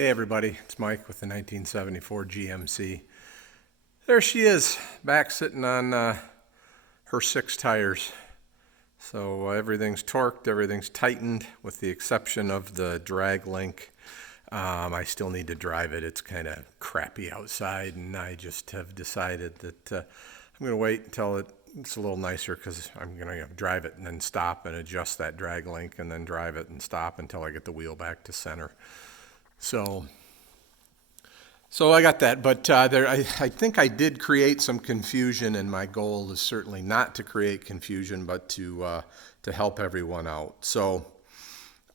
Hey everybody, it's Mike with the 1974 GMC. There she is, back sitting on her 6 tires. So everything's torqued, everything's tightened with the exception of the drag link. I still need to drive it. It's kind of crappy outside, and I just have decided that I'm going to wait until it's a little nicer, because I'm going to drive it and then stop and adjust that drag link and then drive it and stop until I get the wheel back to center. So I got that, but I think I did create some confusion, and my goal is certainly not to create confusion, but to help everyone out. So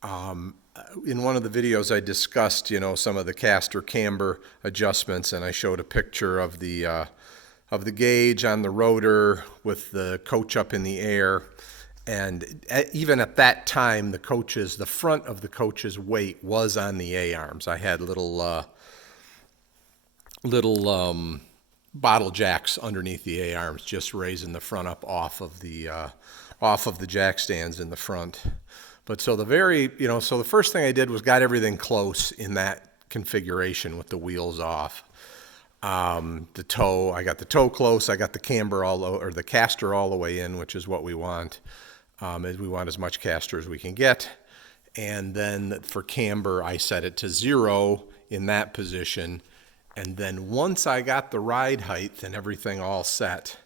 in one of the videos I discussed, some of the caster camber adjustments, and I showed a picture of the gauge on the rotor with the coach up in the air. And even at that time, the front of the coach's weight was on the A-arms. I had little bottle jacks underneath the A-arms, just raising the front up off of the jack stands in the front. But so the first thing I did was got everything close in that configuration with the wheels off. I got the toe close. I got the camber the caster all the way in, which is what we want. We want as much caster as we can get. And then for camber, I set it to 0 in that position. And then once I got the ride height and everything all set,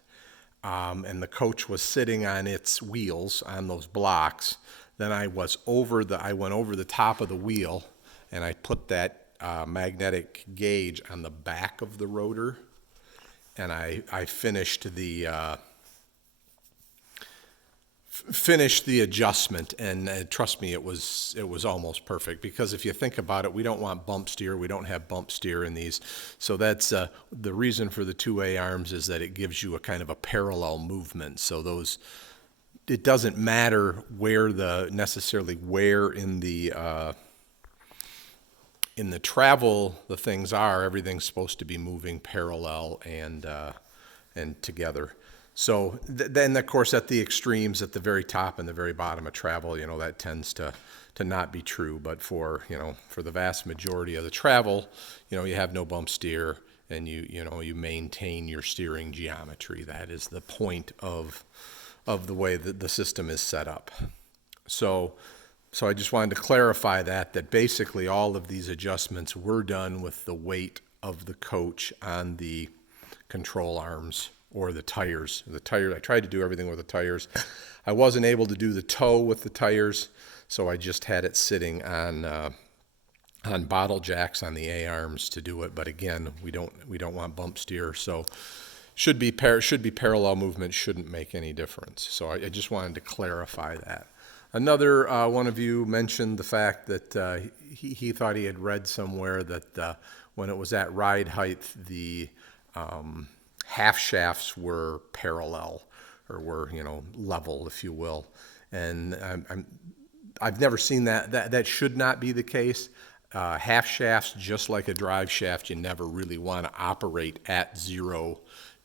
and the coach was sitting on its wheels on those blocks, then I went over the top of the wheel, and I put that magnetic gauge on the back of the rotor, and I finished the adjustment, and trust me, it was almost perfect, because if you think about it, we don't want bump steer. We don't have bump steer in these. So that's the reason for the 2 A-arms, is that it gives you a kind of a parallel movement. So it doesn't matter necessarily where in the travel the things are. Everything's supposed to be moving parallel and together. So then, of course, at the extremes, at the very top and the very bottom of travel, that tends to not be true. But for the vast majority of the travel, you have no bump steer, and you maintain your steering geometry. That is the point of the way that the system is set up. So I just wanted to clarify that basically all of these adjustments were done with the weight of the coach on the control arms or the tires. I tried to do everything with the tires. I wasn't able to do the toe with the tires, so I just had it sitting on bottle jacks on the A-arms to do it. But again, we don't want bump steer, so should be parallel movement, shouldn't make any difference. So I just wanted to clarify that. Another one of you mentioned the fact that he thought he had read somewhere that when it was at ride height, the half shafts were parallel, or were level, if you will. And I've never seen that. That should not be the case. Half shafts, just like a drive shaft, you never really want to operate at 0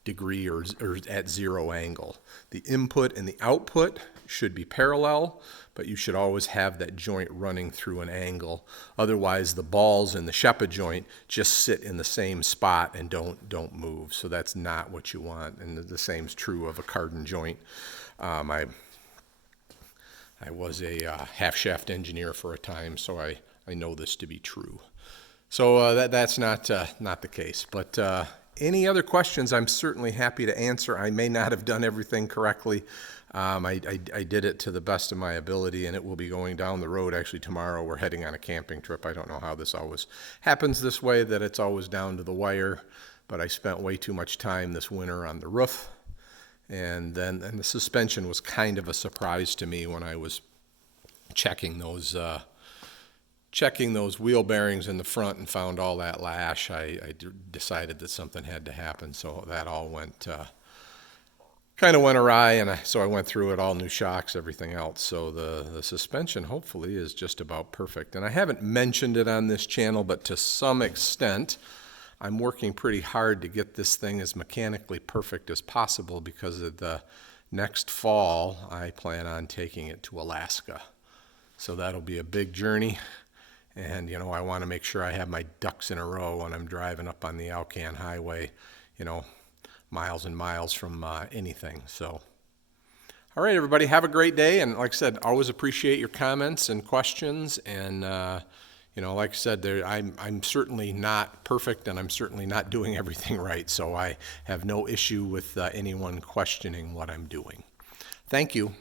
degree or at 0 angle. The input and the output should be parallel, but you should always have that joint running through an angle. Otherwise, the balls in the Shepa joint just sit in the same spot and don't move. So that's not what you want. And the same is true of a cardan joint. I was a half shaft engineer for a time, so I know this to be true. So that's not the case. But any other questions, I'm certainly happy to answer. I may not have done everything correctly. I did it to the best of my ability, and it will be going down the road. Actually, tomorrow we're heading on a camping trip. I don't know how this always happens this way, that it's always down to the wire, but I spent way too much time this winter on the roof. And the suspension was kind of a surprise to me when I was checking those wheel bearings in the front and found all that lash. I decided that something had to happen, so that all kind of went awry, and so I went through it, all new shocks, everything else. So the suspension hopefully is just about perfect. And I haven't mentioned it on this channel, but to some extent, I'm working pretty hard to get this thing as mechanically perfect as possible, because of the next fall, I plan on taking it to Alaska. So that'll be a big journey. And, I want to make sure I have my ducks in a row when I'm driving up on the Alcan Highway, miles and miles from anything. So, all right, everybody, have a great day. And like I said, always appreciate your comments and questions. And, like I said, I'm certainly not perfect, and I'm certainly not doing everything right. So I have no issue with anyone questioning what I'm doing. Thank you.